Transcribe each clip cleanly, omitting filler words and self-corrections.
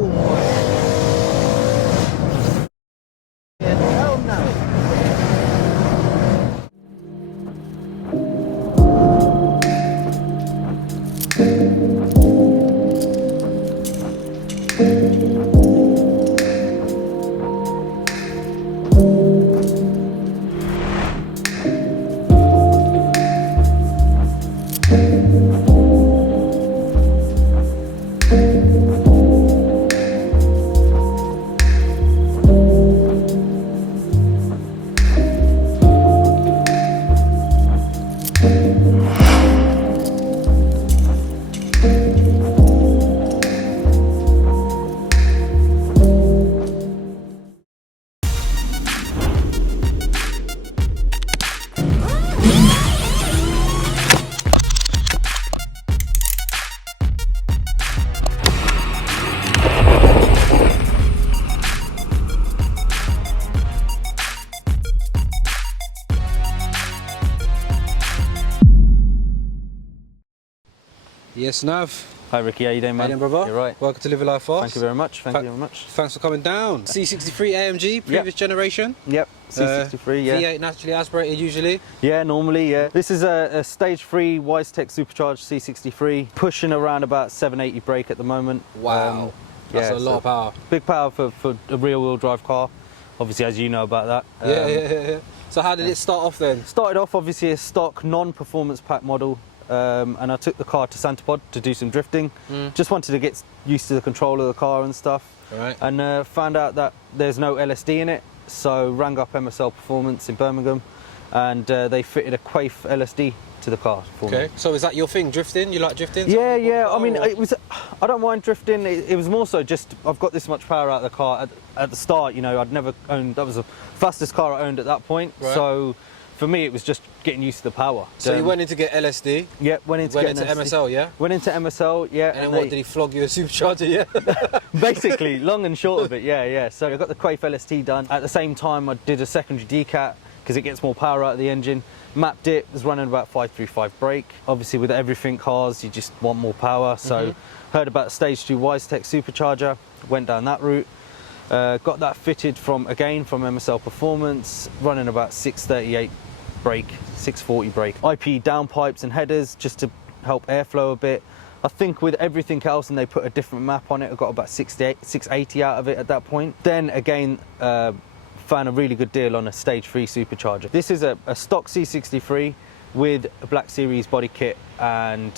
Oh my. Hell no. Yes, Nav. Hi Ricky, how you doing, man? How you doing, brother? You're right. Welcome to LivingLifeFast. Thank you very much. Thank you very much. Thanks for coming down. C63 AMG, previous generation. Yep. C63. Yeah. V8 naturally aspirated usually. Yeah, normally. Yeah. This is a stage 3 Weistec supercharged C63, pushing around about 780 brake at the moment. Wow. That's a lot of power. Big power for a rear-wheel drive car. Obviously, as you know about that. Yeah. So how did it start off then? Started off obviously a stock non-performance pack model. And I took the car to Santa Pod to do some drifting. Just wanted to get used to the control of the car and stuff. Right. And found out that there's no LSD in it, so rang up MSL Performance in Birmingham, and they fitted a Quaife LSD to the car for me. So is that your thing, drifting? You like drifting? Yeah. I mean, I don't mind drifting. It was more so just I've got this much power out of the car at the start. You know, I'd never owned. That was the fastest car I owned at that point. Right. So for me, it was just getting used to the power. So you went in to get LSD? Yeah, went into MSL, yeah? Went into MSL, yeah. And then what, did he flog you a supercharger, yeah? Basically, long and short of it, yeah. So I got the Quaife LST done. At the same time, I did a secondary decat because it gets more power out of the engine. Mapped it, was running about 535 brake. Obviously, with everything cars, you just want more power. So heard about stage 2 Weistec supercharger, went down that route. Got that fitted from MSL Performance, running about 638 brake, 640 brake. IP downpipes and headers just to help airflow a bit. I think with everything else, and they put a different map on it, I got about 680 out of it at that point. Then again, found a really good deal on a stage 3 supercharger. This is a stock C63 with a Black Series body kit and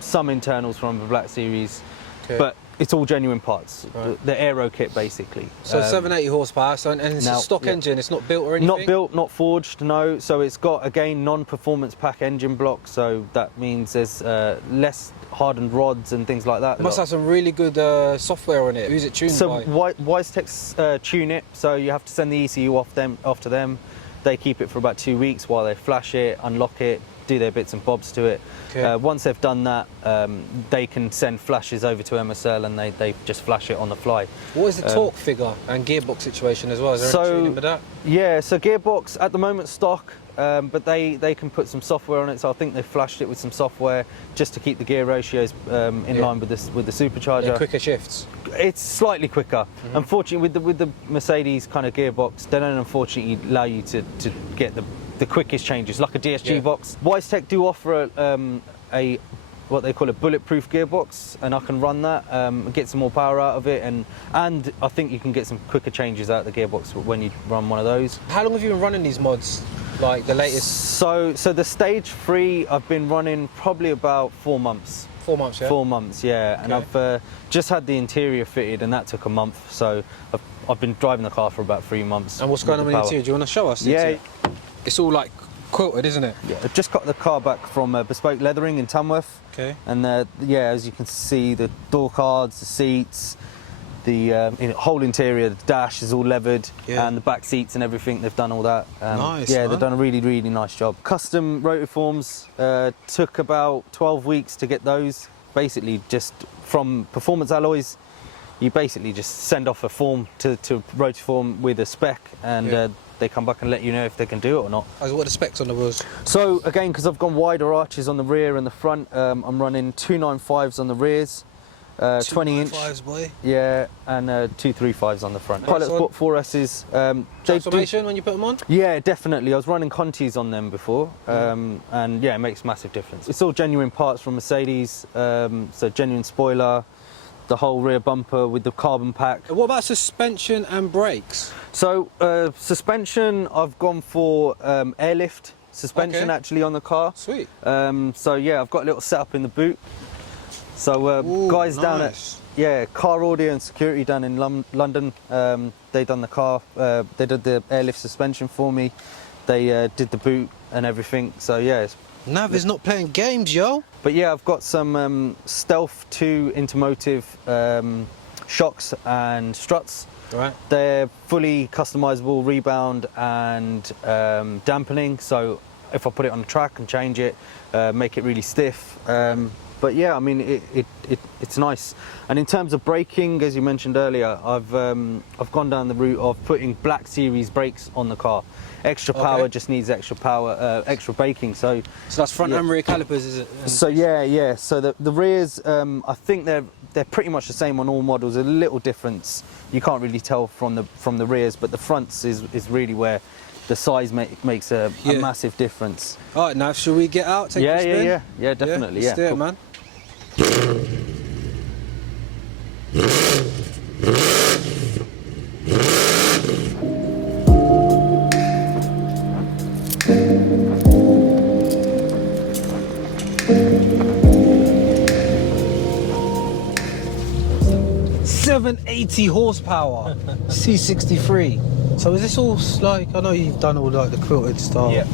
some internals from the Black Series, but it's all genuine parts, the aero kit basically. So 780 horsepower, and it's a stock engine, it's not built or anything? Not built, not forged, no. So it's got, again, non-performance pack engine block, so that means there's less hardened rods and things like that. It must have some really good software on it. Who's it tuned by? So Weistec's tune it, so you have to send the ECU off to them. They keep it for about 2 weeks while they flash it, unlock it, do their bits and bobs to it. Once they've done that, they can send flashes over to MSL and they just flash it on the fly. What is the torque figure and gearbox situation as well? Is there any tuning with that? Yeah, so gearbox at the moment stock, but they can put some software on it, so I think they flashed it with some software just to keep the gear ratios in line with the supercharger. Yeah, quicker shifts. It's slightly quicker. Unfortunately, with the Mercedes kind of gearbox, they don't unfortunately allow you to get the quickest changes, like a DSG box. Weistec do offer a what they call a bulletproof gearbox, and I can run that, get some more power out of it, and I think you can get some quicker changes out of the gearbox when you run one of those. How long have you been running these mods, like the latest? So the stage 3 I've been running probably about 4 months. 4 months, yeah? 4 months, yeah. And I've just had the interior fitted, and that took a month, so I've been driving the car for about 3 months. And what's going on with the interior? Do you want to show us? Yeah. It's all like quilted, isn't it? Yeah, I've just got the car back from Bespoke Leathering in Tamworth. Okay. And yeah, as you can see, the door cards, the seats, the whole interior, the dash is all leathered, and the back seats and everything, they've done all that. Nice, yeah, man. They've done a really, really nice job. Custom rotiforms, took about 12 weeks to get those. Basically, just from Performance Alloys, you basically just send off a form to rotiform with a spec, and they come back and let you know if they can do it or not. What are the specs on the wheels? So again, because I've gone wider arches on the rear and the front, I'm running 295s on the rears, 20 inch. 5s, boy. Yeah, and 235s on the front. Nice Pilot's one. bought 4Ss. Transformation when you put them on? Yeah, definitely. I was running Contis on them before, and yeah, it makes a massive difference. It's all genuine parts from Mercedes, so genuine spoiler, the whole rear bumper with the carbon pack. What about suspension and brakes? So suspension, I've gone for airlift suspension Okay. actually on the car. Sweet. So yeah, I've got a little setup in the boot. So Ooh, guys down nice. at Car Audio and Security down in London, they done the car. They did the airlift suspension for me. They did the boot and everything. So yeah. Nav is not playing games, yo. But yeah, I've got some Stealth 2 Intermotive shocks and struts. Right. They're fully customizable, rebound and dampening. So if I put it on the track and change it, make it really stiff. But yeah, I mean, it's nice. And in terms of braking, as you mentioned earlier, I've gone down the route of putting Black Series brakes on the car. Extra power, Okay. just needs extra power, extra braking. So that's front yeah. and rear calipers, is it? So yeah. So the rears, I think they're pretty much the same on all models. A little difference you can't really tell from the rears, but the fronts is really where the size makes a massive difference. All right, now should we get out? Take a spin? Yeah, definitely. Let's do it, cool. man. .780 horsepower, C63. So is this all like, I know you've done all like the quilted style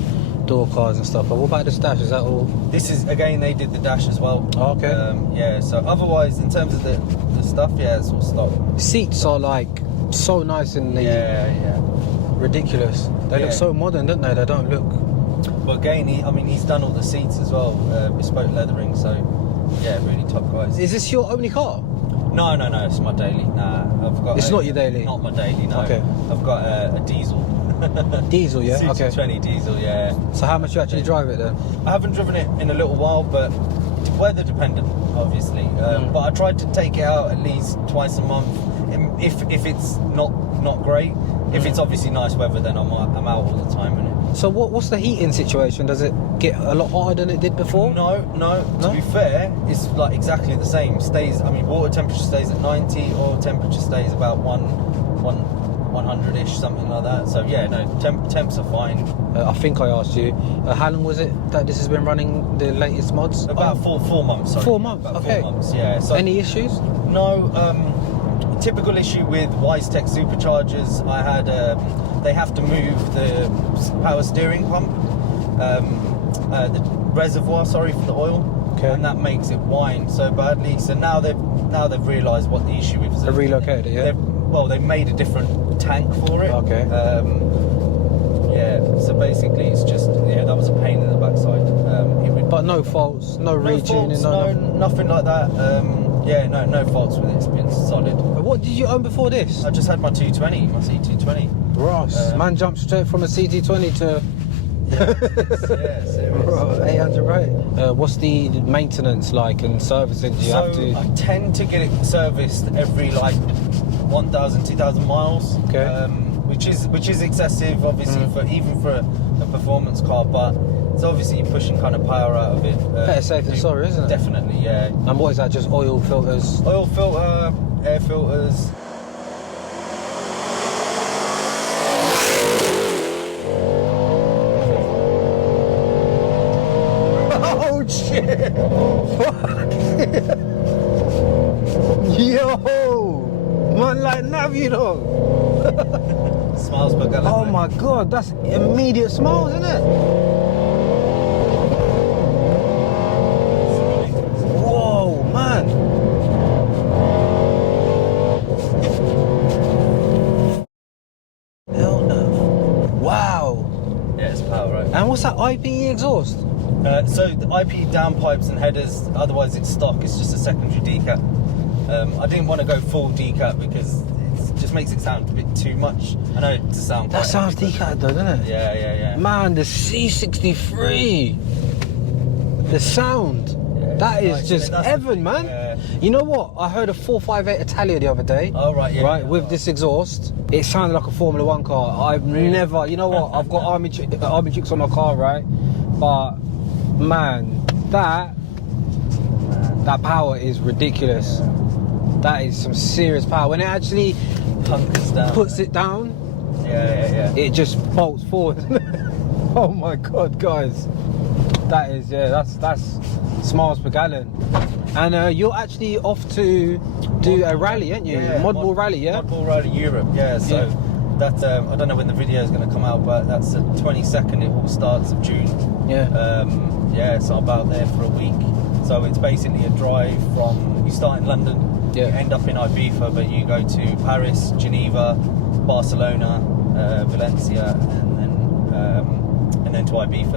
door cards and stuff, but what about the dash? Is that all? This is, again, they did the dash as well. Oh, okay. Yeah, so otherwise, in terms of the stuff, yeah, it's all stock. Seats are like so nice and Yeah. ridiculous. They look so modern, don't they? They don't look. But again, he's done all the seats as well, bespoke leathering, so yeah, really top guys. Is this your only car? No, it's my daily. Nah, I've got. It's not your daily? Not my daily. No. Okay. I've got a diesel. Diesel, yeah. Okay. C63 diesel, yeah. So how much you actually drive it then? I haven't driven it in a little while, but weather dependent, obviously. But I tried to take it out at least twice a month. If it's not great, if it's obviously nice weather, then I'm out all the time in it. So what's the heating situation? Does it get a lot hotter than it did before? No. To be fair, it's like exactly the same. Water temperature stays at 90, oil temperature stays about 100-ish, something like that. So yeah, no, temps are fine. I think I asked you, how long was it that this has been running, the latest mods? About 4 months. Sorry. 4 months, About okay. 4 months, yeah. So any issues? No, typical issue with Weistec superchargers, I had, they have to move the power steering pump, the reservoir, for the oil, and that makes it whine so badly. So now they've realised what the issue is. They relocated it, yeah? They've made a different tank for it. Okay. So basically it's just, that was a pain in the backside. But no faults, no retuning, nothing like that. No faults with it. It's been solid. But what did you own before this? I just had my 220, my C220. Ross, man jumped straight from a CT20 to serious. 800 rate. What's the maintenance like and servicing? Do you have to? I tend to get it serviced every like 1,000, 2,000 miles. Okay. Which is excessive, obviously, for a performance car, but it's obviously you're pushing kind of power out of it. Better safe than sorry, isn't it? Definitely, yeah. And what is that? Just oil filters? Oil filter, air filters. Oh shit! Yo, man, like Nav, you know. Smiles per gallon. Oh my god, that's immediate smiles, isn't it? Whoa, man. Hell no. Wow. Yeah, it's power, right? And what's that IPE exhaust? So the IP downpipes and headers, otherwise it's stock, it's just a secondary decat. I didn't want to go full decat because it just makes it sound a bit too much. I know it sounds That sounds decat though, doesn't it? Yeah. Man, the C63, the sound, that is nice, just that's heaven, man. You know what? I heard a 458 Italia the other day. Oh, right, yeah. Right, with this exhaust. It sounded like a Formula 1 car. I've never, you know what? I've got army chicks on my car, right? But, man, that power is ridiculous. That is some serious power. When it actually puts it down, it just bolts forward. Oh my God, guys. That is, that's miles per gallon. And you're actually off to do a rally, aren't you? Modball Rally, yeah? Modball Rally Europe, yeah. So that's, I don't know when the video is going to come out, but that's the 22nd, it all starts of June. Yeah. So I'm about there for a week. So it's basically a drive from, you start in London, you end up in Ibiza, but you go to Paris, Geneva, Barcelona, Valencia, and then to Ibiza,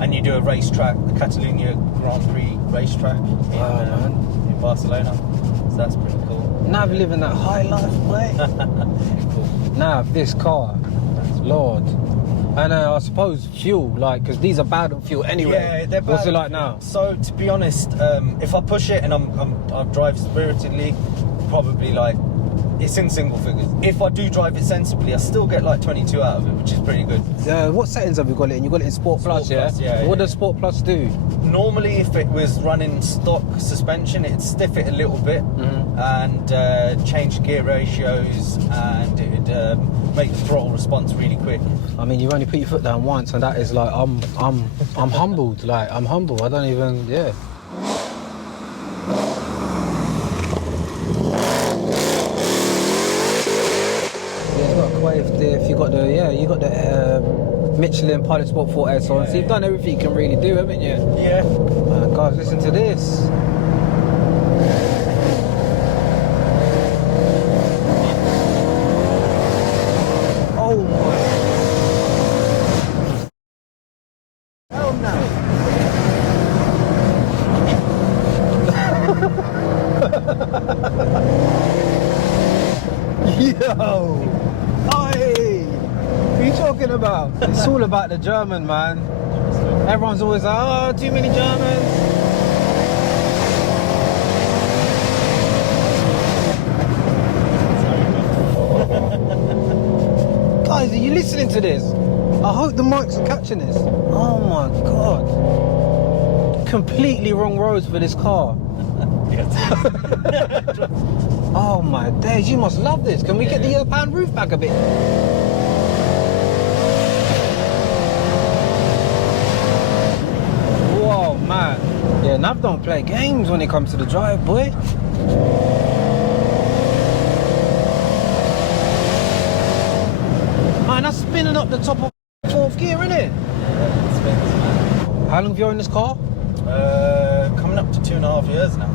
and you do a racetrack, the Catalonia Grand Prix racetrack in Barcelona. So that's pretty cool. Nav living that high life, boy. Cool. Nav, this car, Lord. And I suppose fuel, like, because these are bad on fuel anyway. Yeah, they're bad. What's it like now? So to be honest, if I push it and I drive spiritedly, probably like, it's in single figures. If I do drive it sensibly, I still get like 22 out of it, which is pretty good. What settings have you got it in? You got it in Sport Plus, yeah? What does Sport Plus do? Normally, if it was running stock suspension, it'd stiff it a little bit and change gear ratios, and it'd make the throttle response really quick. I mean, you only put your foot down once, and that is like, I'm humbled. Like, I'm humble. I don't even, If you got the Michelin Pilot Sport 4 S on, so you've done everything you can really do, haven't you? Yeah. Guys, listen to this. Oh my! Hell no. Yo! Oi! What are you talking about? It's all about the German, man. Everyone's always like, oh, too many Germans. Guys, are you listening to this? I hope the mics are catching this. Oh my God. Completely wrong roads for this car. Oh my days, you must love this. Can we get the pan roof back a bit? Whoa, man. Yeah, Nav don't play games when it comes to the drive, boy. Man, that's spinning up the top of fourth gear, innit? Yeah, it spins, man. How long have you owned this car? Coming up to 2.5 years now.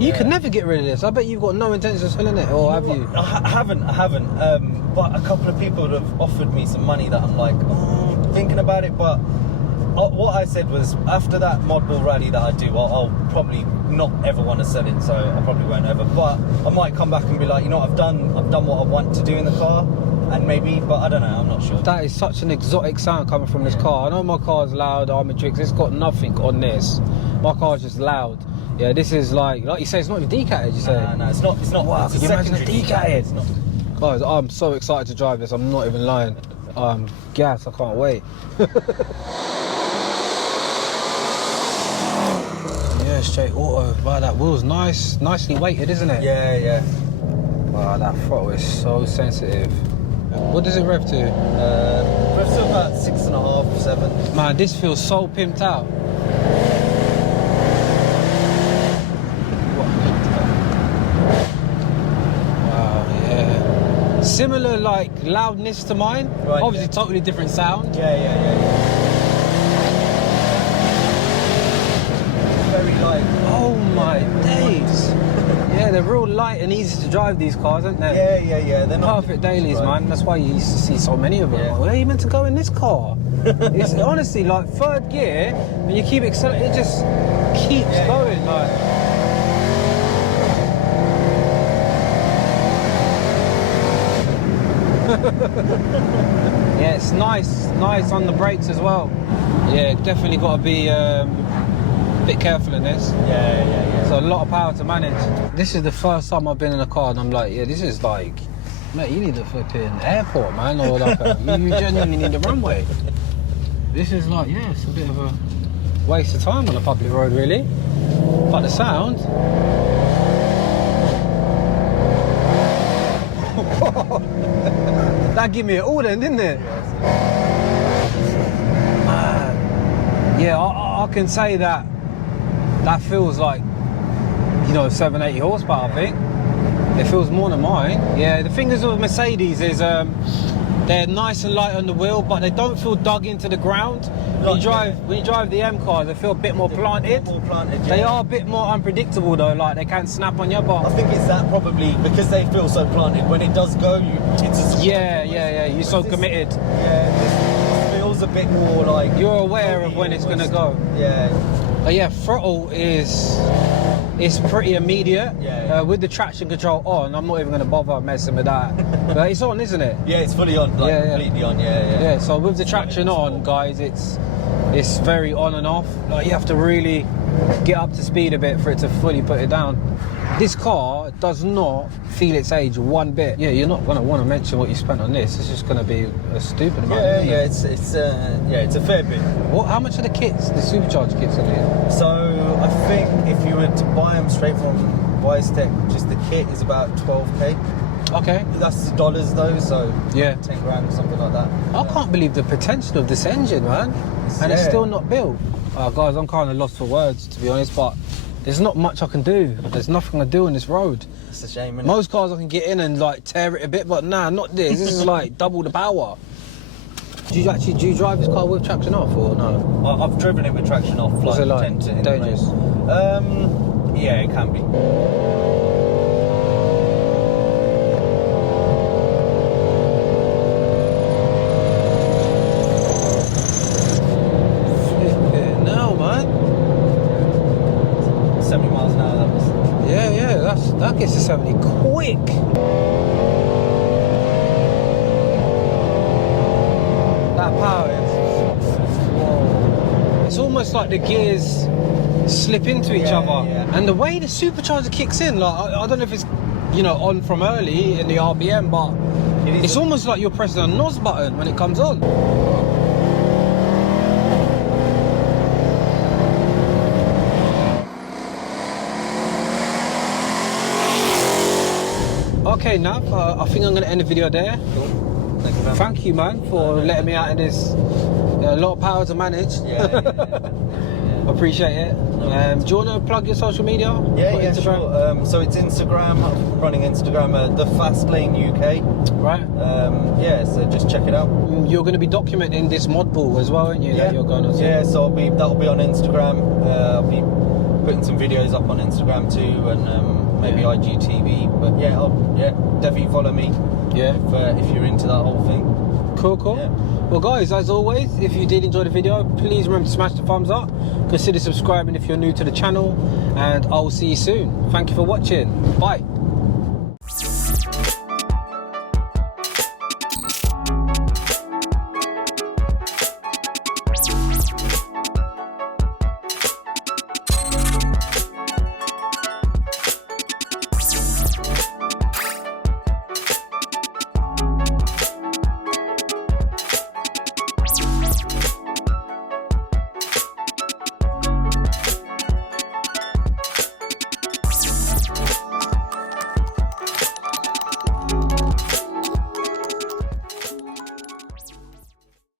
You could never get rid of this. I bet you've got no intention of selling it, or have you? I haven't. But a couple of people have offered me some money that I'm like, thinking about it. But what I said was, after that Modball Rally that I do, I'll probably not ever want to sell it, so I probably won't ever. But I might come back and be like, you know, I've done what I want to do in the car, and maybe, but I don't know, I'm not sure. That is such an exotic sound coming from this car. I know my car's loud, army tricks, it's got nothing on this. My car's just loud. Yeah, this is like you say, it's not even decatted, you say? No, it's not. Wow, It's can you imagine it decatted? It's not. Guys, I'm so excited to drive this, I'm not even lying. Gas, I can't wait. Yeah, straight auto. Wow, that wheel's nice, nicely weighted, isn't it? Yeah. Wow, that throttle is so sensitive. What does it rev to? Revs to about 6.5, 7. Man, this feels so pimped out. Wow, yeah. Similar like loudness to mine. Right, Obviously, totally different sound. Yeah. Very light. Oh my days. Yeah, they're real light and easy to drive, these cars, aren't they? Yeah. They're not Perfect dailies, man. That's why you used to see so many of them. Yeah. Where are you meant to go in this car? It's honestly like third gear, when you keep accelerating, it just keeps going. Like. Yeah, it's nice on the brakes as well. Yeah, definitely got to be a bit careful in this. Yeah. a lot of power to manage. This is the first time I've been in a car and I'm like, yeah, this is like, mate, you need a flipping airport, man, or like you genuinely need a runway. This is like, yeah, it's a bit of a waste of time on a public road, really. But the sound. That gave me an all then, didn't it? Yeah, I can say that feels like, you know, 780 horsepower, I think. It feels more than mine. Yeah, the thing is with Mercedes is they're nice and light on the wheel, but they don't feel dug into the ground. When you drive the M cars, they feel a bit more planted. Yeah. They are a bit more unpredictable though, like they can snap on you, but I think it's that probably because they feel so planted. When it does go, it's a surprise. yeah. You're so committed. Yeah, this feels a bit more like You're aware of when it's gonna go. Yeah. But yeah, throttle is pretty immediate. Yeah. With the traction control on, I'm not even gonna bother messing with that. But it's on, isn't it? Yeah, it's fully on, like completely on. Yeah. So with the traction on, guys, it's very on and off. Like you have to really get up to speed a bit for it to fully put it down. This car does not feel its age one bit. Yeah, you're not gonna want to mention what you spent on this. It's just gonna be a stupid amount. Yeah, it's a fair bit. How much are the kits, the supercharged kits are there? So I think if you were to buy them straight from Weistec, just the kit is about 12k. Okay. That's the dollars though, so Yeah. 10 grand or something like that. I can't believe the potential of this engine, man. And it's still not built. Guys, I'm kind of lost for words, to be honest, but there's not much I can do. There's nothing I do on this road. It's a shame, isn't it? Most cars I can get in and like tear it a bit, but nah, not this. This is like double the power. Do you drive this car with traction off or no? I've driven it with traction off. Was it like 10 to dangerous? Yeah, it can be. No, man. 70 miles an hour, that was. Yeah, that gets to 70 quick. That power is. Whoa. It's almost like the gears slip into each other. Yeah. And the way the supercharger kicks in, like I don't know if it's, you know, on from early in the RPM, but it's almost like you're pressing a NOS button when it comes on. Okay, Nav, I think I'm going to end the video there. Cool. Thank you, man, for letting me out in this. A lot of power to manage. Yeah. Appreciate it. Do you want to plug your social media? Yeah, Instagram? sure. So it's Instagram. I'm running Instagram, the Fast Lane UK. Right. Yeah, so just check it out. You're going to be documenting this mod pool as well, aren't you? Yeah. That you're going to see? Yeah, so that'll be on Instagram. I'll be putting some videos up on Instagram too, and maybe IGTV. But yeah, definitely follow me. Yeah. If you're into that whole thing. Cool. Yeah. Well, guys, as always, if you did enjoy the video, please remember to smash the thumbs up. Consider subscribing if you're new to the channel, and I'll see you soon. Thank you for watching. Bye.